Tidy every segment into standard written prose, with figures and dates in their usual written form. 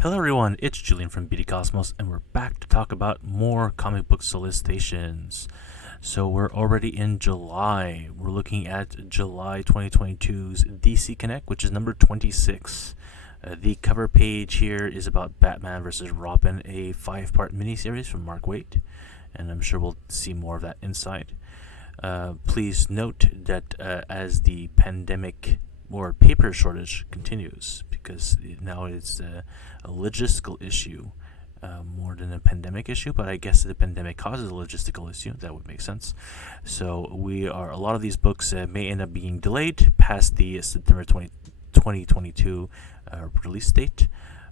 Hello everyone, it's Julian from BD Cosmos, and we're back to talk about more comic book solicitations. So we're already in July. We're looking at July 2022's DC Connect, which is number 26. The cover page here is about Batman vs. Robin, a 5-part miniseries from Mark Waid, and I'm sure we'll see more of that inside. Please note that as the pandemic or paper shortage continues, because now it's a logistical issue more than a pandemic issue, but I guess the pandemic causes a logistical issue. That would make sense. So a lot of these books may end up being delayed past the September 2022 release date.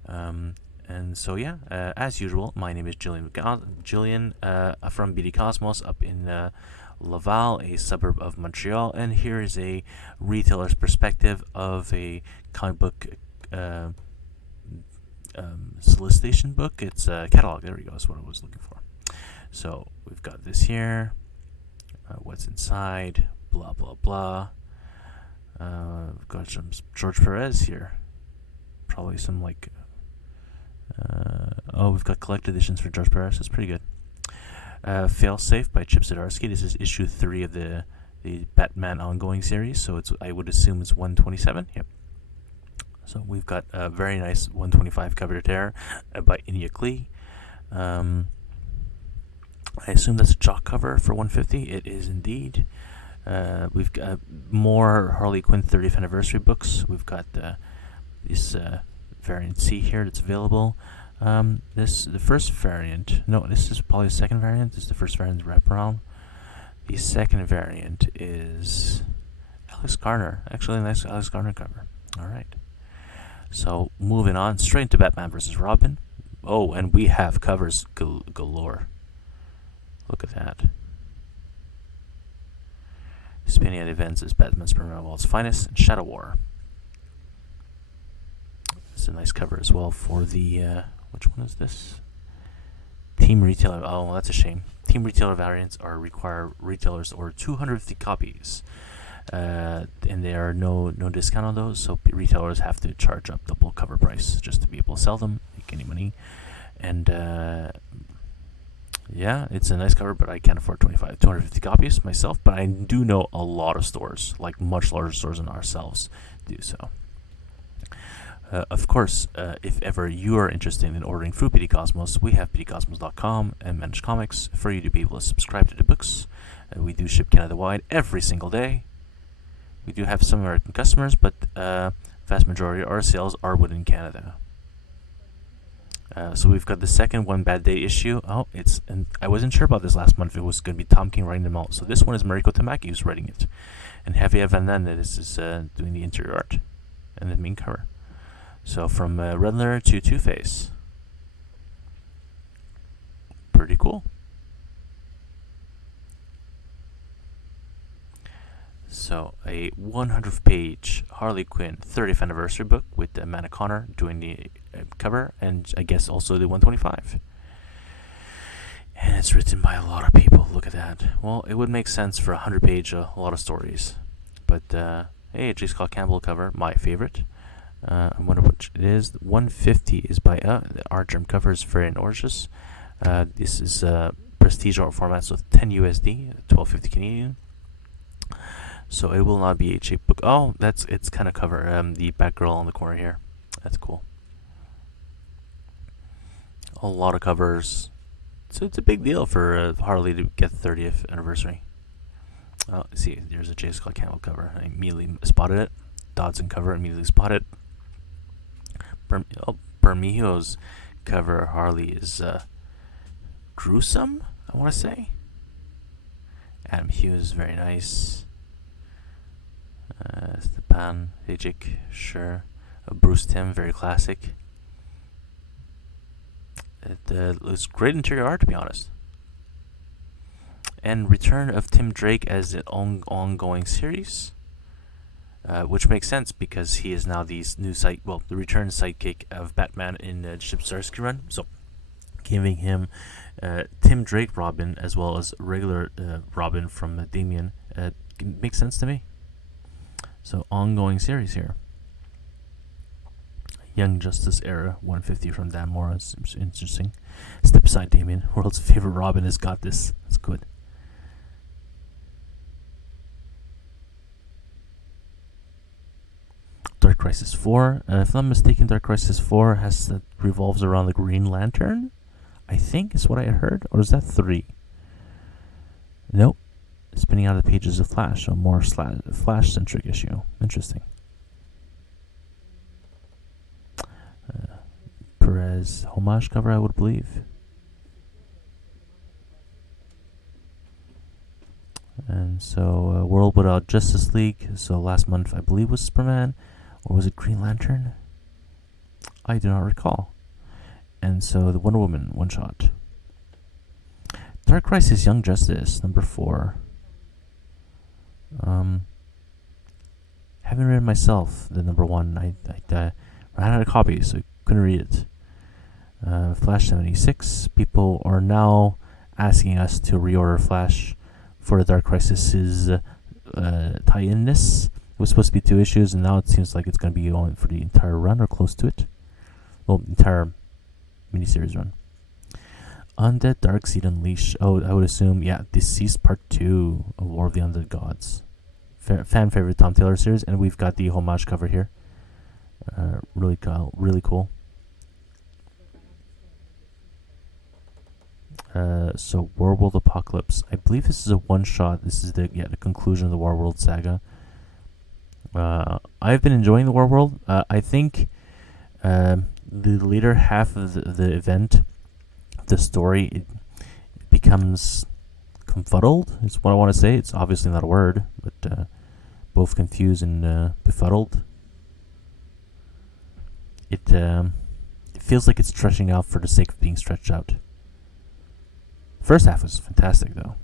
And so as usual, my name is Julian from BD Cosmos up in Laval, a suburb of Montreal, and here is a retailer's perspective of a comic book solicitation book. It's a catalog. There we go. That's what I was looking for. So we've got this here. What's inside? Blah blah blah. We've got some George Perez here. Probably some like. We've got collected editions for George Perez. That's pretty good. Failsafe by Chip Zdarsky. This is issue 3 of the Batman ongoing series, so I would assume it's 127. Yep. So we've got a very nice 125 cover there by Inyek Lee. I assume that's a jock cover for 150. It is indeed. We've got more Harley Quinn 30th anniversary books. We've got this variant C here that's available. The first variant. No, this is probably the second variant. This is the first variant wraparound. The second variant is Alex Garner. Actually, a nice Alex Garner cover. All right. So moving on straight into Batman vs. Robin. Oh, and we have covers galore. Look at that. Spinning at events is Batman Superman World's Finest and Shadow War. It's a nice cover as well for the which one is this? Team Retailer. Oh, that's a shame. Team Retailer variants require retailers to order 250 copies, and there are no discount on those. So retailers have to charge up double cover price just to be able to sell them, make any money. And it's a nice cover, but I can't afford 250 copies myself. But I do know a lot of stores, like much larger stores than ourselves, do so. Of course, if ever you are interested in ordering through BD Cosmos, we have bdcosmos.com and Managed Comics for you to be able to subscribe to the books. We do ship Canada-wide every single day. We do have some American customers, but vast majority of our sales are within Canada. So we've got the second One Bad Day issue. And I wasn't sure about this last month if it was going to be Tom King writing them out. So this one is Mariko Tamaki who's writing it, and Javier Van Nandez is doing the interior art and the main cover. So from Riddler to Two-Face. Pretty cool. So a 100-page Harley Quinn 30th anniversary book with Amanda Connor doing the cover, and I guess also the 125. And it's written by a lot of people. Look at that. Well, it would make sense for a 100-page, a lot of stories. But hey, J. Scott Campbell cover, my favorite. I wonder which it is. 150 is by the art germ cover is very gorgeous. This is prestige art format, so 10 USD, 12.50 Canadian. So it will not be a cheap book. Oh, it's kind of cover. The Batgirl on the corner here. That's cool. A lot of covers. So it's a big deal for Harley to get the 30th anniversary. Oh, see, there's a J. Scott Campbell cover. I immediately spotted it. Dodson cover, immediately spotted. Bermejo's cover Harley is gruesome, I want to say. Adam Hughes, very nice. Stepan Hijic, sure. Bruce Timm, very classic. It looks great interior art, to be honest. And return of Tim Drake as an ongoing series. Which makes sense because he is now the return sidekick of Batman in Chip Zdarsky run. So, giving him Tim Drake Robin as well as regular Robin from Damian makes sense to me. So, ongoing series here. Young Justice era 150 from Dan Mora. Seems interesting. Step aside, Damien. World's favorite Robin has got this. That's good. Dark Crisis 4. If I'm not mistaken, Dark Crisis 4 revolves around the Green Lantern. I think is what I heard. Or is that 3? Nope. Spinning out of the pages of Flash. So more Flash-centric issue. Interesting. Perez homage cover, I would believe. And so World Without Justice League. So last month I believe was Superman, or was it Green Lantern? I do not recall. And so the Wonder Woman one shot. Dark Crisis Young Justice number 4. Haven't read it myself. The number 1. I ran out of copies, so I couldn't read it. Flash 76. People are now asking us to reorder Flash for the Dark Crisis' tie-in-ness. It was supposed to be 2 issues, and now it seems like it's going to be going for the entire run or close to it. Well, entire miniseries run. Undead Darkseid Unleashed. Oh, I would assume, yeah, Deceased Part 2 of War of the Undead Gods. Fan favorite Tom Taylor series, and we've got the homage cover here. Really cool. So Warworld Apocalypse. I believe this is a one-shot. This is the conclusion of the Warworld saga. I've been enjoying the Warworld. I think the later half of the event, the story, it becomes confuddled. Is what I want to say. It's obviously not a word, but both confused and befuddled. It feels like it's stretching out for the sake of being stretched out. First half was fantastic, though.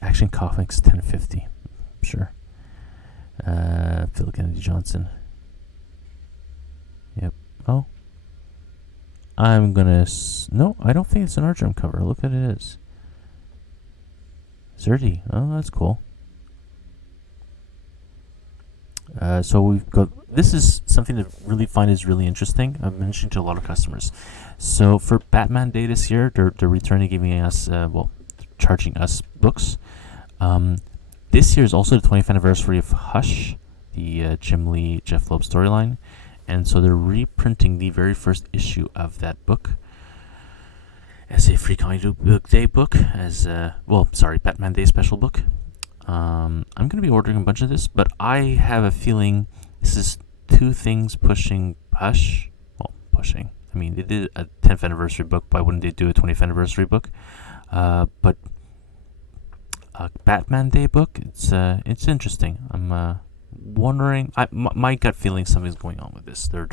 Action Comics 1050. Sure. Phil Kennedy Johnson. Yep. Oh. I'm gonna... No, I don't think it's an Artgerm cover. Look at it is. Zerdy. Oh, that's cool. So we've got... This is something that really find is really interesting. I've mentioned to a lot of customers. So for Batman Day this year, they're returning, giving us, charging us books. This year is also the 20th anniversary of Hush, the Jim Lee, Jeff Loeb storyline. And so they're reprinting the very first issue of that book as a free comic book day book, Batman Day special book. I'm going to be ordering a bunch of this, but I have a feeling this is 2 things pushing Hush. Well, pushing. I mean, they did a 10th anniversary book. Why wouldn't they do a 20th anniversary book? But a Batman Day book, it's interesting. I'm wondering. My gut feeling something's going on with this. Their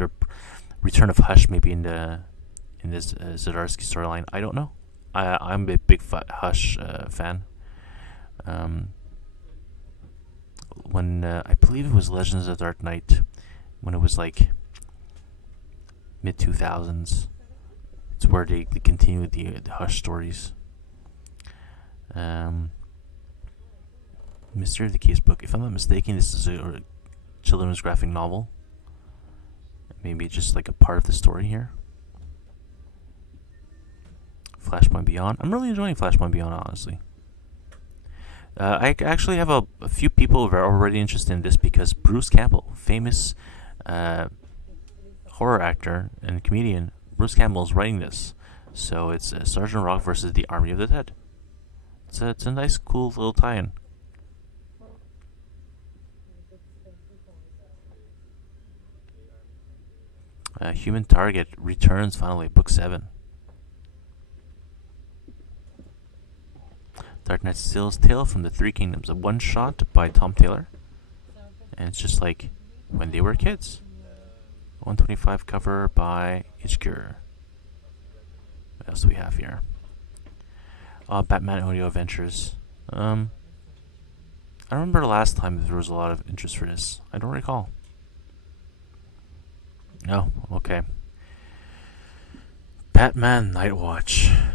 return of Hush maybe in this Zdarsky storyline. I don't know. I'm a big Hush fan. When I believe it was Legends of Dark Knight, when it was like mid 2000s, it's where they continued the Hush stories. Mystery of the Case book. If I'm not mistaken, this is a children's graphic novel. Maybe just like a part of the story here. Flashpoint Beyond. I'm really enjoying Flashpoint Beyond, honestly. I actually have a few people who are already interested in this because Bruce Campbell, famous horror actor and comedian, Bruce Campbell is writing this. So it's Sergeant Rock versus the Army of the Dead. It's a nice, cool little tie-in. Human Target returns finally, book 7. Dark Knight Steel's Tale from the Three Kingdoms, a one-shot by Tom Taylor. And it's just like when they were kids. 125 cover by Hitchcock. What else do we have here? Batman Audio Adventures. I remember the last time there was a lot of interest for this. I don't recall. No, okay. Batman Nightwatch.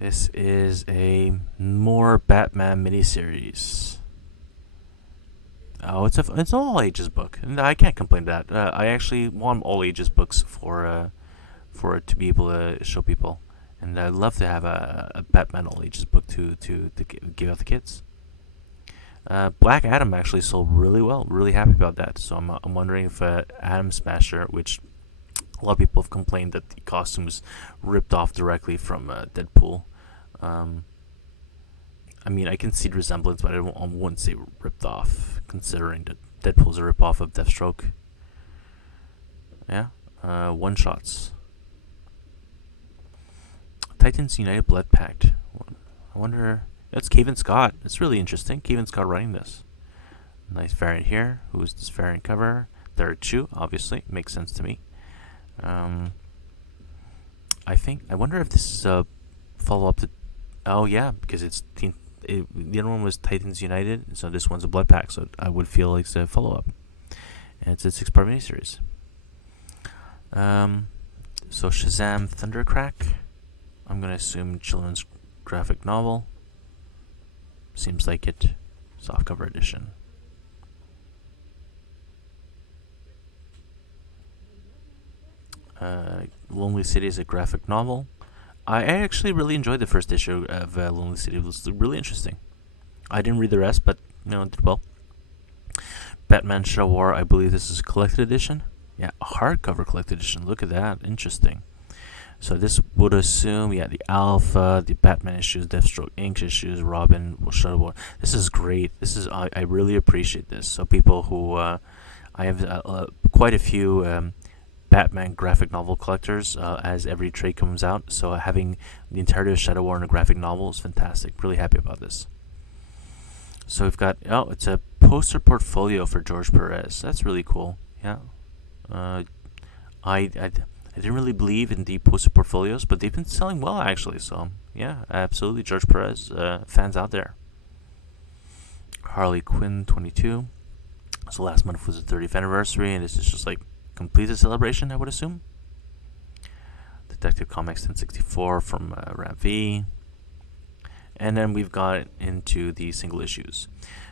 This is a more Batman miniseries. Oh, it's an all ages book, and I can't complain to that. I actually want all ages books for it to be able to show people, and I'd love to have a Batman all ages book to give out the kids. Black Adam actually sold really well. Really happy about that. So I'm wondering if Atom Smasher, which a lot of people have complained that the costume is ripped off directly from Deadpool. Um, I mean, I can see the resemblance, but I wouldn't say ripped off, considering that Deadpool's a ripoff of Deathstroke. Yeah, one shots. Titans United Blood Pact. I wonder. That's Caven Scott. It's really interesting. Caven Scott writing this. Nice variant here. Who's this variant cover? Third Chu, obviously. Makes sense to me. I wonder if this is a follow up to. Oh, yeah, because the other one was Titans United, so this one's a Blood Pack, so I would feel like it's a follow up. And it's a 6-part miniseries. So Shazam Thundercrack. I'm going to assume children's graphic novel. Seems like it. Softcover edition. Lonely City is a graphic novel. I actually really enjoyed the first issue of Lonely City. It was really interesting. I didn't read the rest, but it did well. Batman Shadow War, I believe this is a collected edition. Yeah, a hardcover collected edition. Look at that. Interesting. So this would assume, the Alpha, the Batman issues, Deathstroke Inc. issues, Robin, Shadow War. This is great. I really appreciate this. So people who, I have quite a few Batman graphic novel collectors as every trade comes out. So having the entirety of Shadow War in a graphic novel is fantastic. Really happy about this. So we've got, it's a poster portfolio for George Perez. That's really cool. Yeah. I didn't really believe in the poster portfolios, but they've been selling well, actually. So, yeah, absolutely. George Perez fans out there. Harley Quinn 22. So last month was the 30th anniversary, and this is just like completed celebration, I would assume. Detective Comics 1064 from Ram V. And then we've got into the single issues.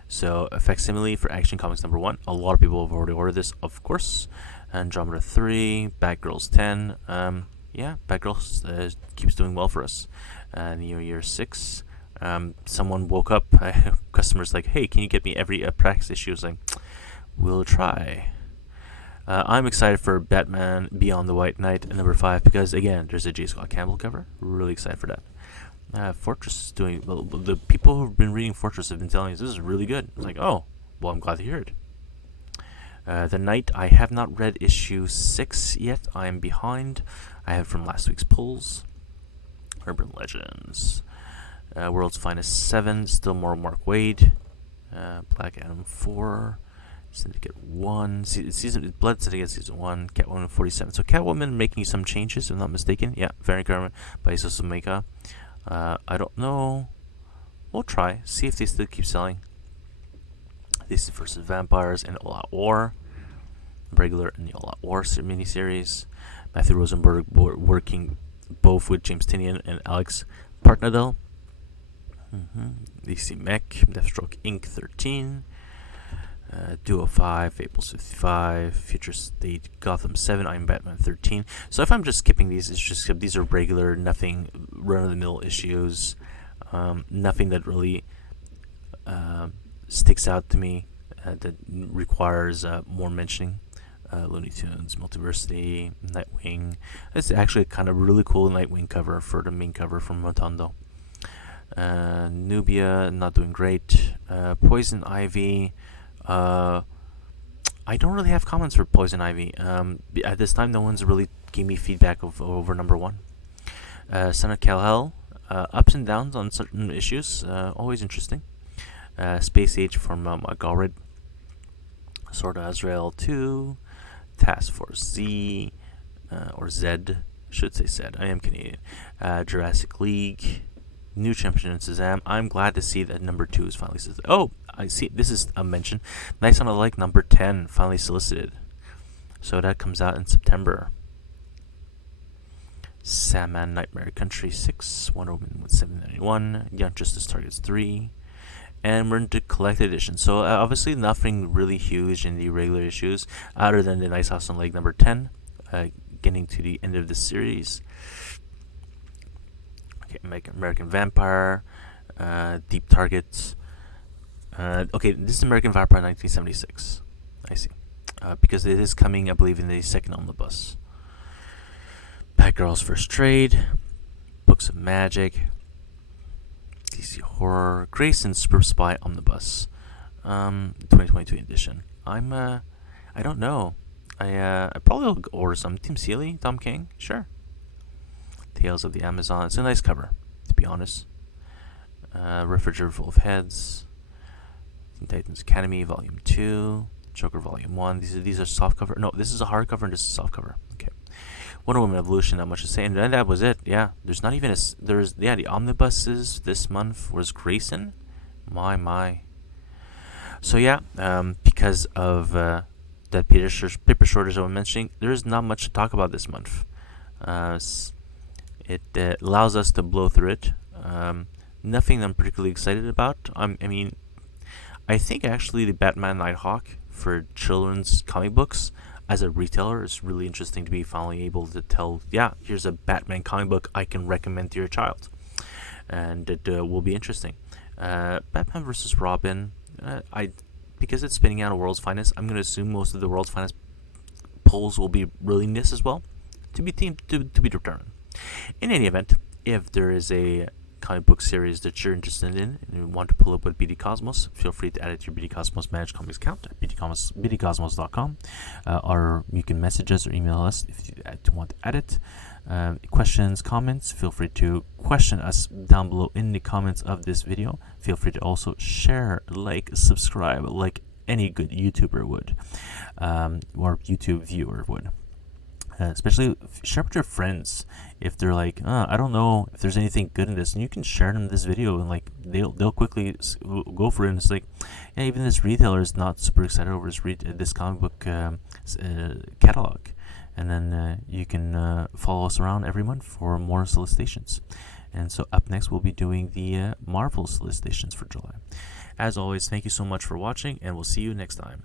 So, a facsimile for Action Comics number 1. A lot of people have already ordered this, of course. Andromeda 3, Batgirls 10. Batgirls keeps doing well for us. New Year 6. Someone woke up, customers like, hey, can you get me every practice issue? I was like, we'll try. I'm excited for Batman Beyond the White Knight number 5 because, again, there's a J. Scott Campbell cover. Really excited for that. Fortress is doing well. The people who've been reading Fortress have been telling us this is really good. It's like, oh, well, I'm glad to hear it. The Knight, I have not read issue 6 yet. I am behind. I have from last week's pulls. Urban Legends. World's Finest 7, still more Mark Waid. Black Adam 4. Syndicate 1. Blood Syndicate Season 1. Catwoman 47. So Catwoman making some changes, if I'm not mistaken. Yeah, variant cover by Isosumeka. I don't know. We'll try. See if they still keep selling. This is versus Vampires and All Out War. Regular and the All Out War miniseries. Matthew Rosenberg working both with James Tynion and Alex Partnadel. DC Mech, Deathstroke Inc. 13. Duo 5, Fables 55, Future State Gotham 7, I'm Batman 13. So if I'm just skipping these, it's just these are regular, nothing run-of-the-mill issues. Nothing that really sticks out to me that requires more mentioning. Looney Tunes, Multiversity, Nightwing. It's actually kind of really cool Nightwing cover for the main cover from Motondo. Nubia, not doing great. Poison Ivy. I don't really have comments for Poison Ivy. At this time, no one's really gave me feedback over number 1. Son of Kal-El. Ups and downs on certain issues. Always interesting. Space Age from Mike Allred. Sword of Azrael 2. Task Force Z. Or Z. Should say Z. I am Canadian. Jurassic League. New Champion in Shazam. I'm glad to see that number 2 is finally solicited. Oh, I see. This is a mention. Nice on a like number 10 finally solicited. So that comes out in September. Sandman Nightmare Country 6. Wonder Woman with 791. Young Justice Targets 3. and we're into collected edition. So obviously nothing really huge in the regular issues, other than the Nice House on Lake number 10, getting to the end of the series. Okay, American Vampire, Deep Targets. Okay, this is American Vampire 1976. I see. Because it is coming, I believe, in the second omnibus. Batgirl's First Trade, Books of Magic, DC Horror, Grayson's Super Spy Omnibus, 2022 edition. I don't know. I probably will order some. Tim Seeley, Tom King, sure. Tales of the Amazon. It's a nice cover, to be honest. Refrigerator Full of Heads. Teen Titans Academy, Volume 2. Joker, Volume 1. These are soft cover. No, this is a hardcover and this is a soft cover. Okay. Wonder Woman Evolution, not much to say. And then that was it. Yeah. There's not even the omnibuses this month was Grayson. My. So yeah, because of that paper shortage I was mentioning, there's not much to talk about this month. It allows us to blow through it. Nothing I'm particularly excited about. I think actually the Batman Nighthawk for children's comic books as a retailer is really interesting to be finally able to tell, yeah, here's a Batman comic book I can recommend to your child. And it will be interesting. Batman vs. Robin, because it's spinning out of World's Finest, I'm going to assume most of the World's Finest polls will be willingness as well, to be determined. In any event, if there is a comic book series that you're interested in and you want to pull up with BD Cosmos, feel free to add it to your BD Cosmos Managed Comics account at bdcosmos.com, or you can message us or email us if you want to add it. Questions, comments, feel free to question us down below in the comments of this video. Feel free to also share, like, subscribe, like any good YouTuber would, or YouTube viewer would. Especially share with your friends if they're like, I don't know if there's anything good in this, and you can share them this video, and like they'll quickly go for it. And it's like, yeah, even this retailer is not super excited over this comic book catalog, and then you can follow us around every month for more solicitations. And so up next we'll be doing the Marvel solicitations for July. As always, thank you so much for watching, and we'll see you next time.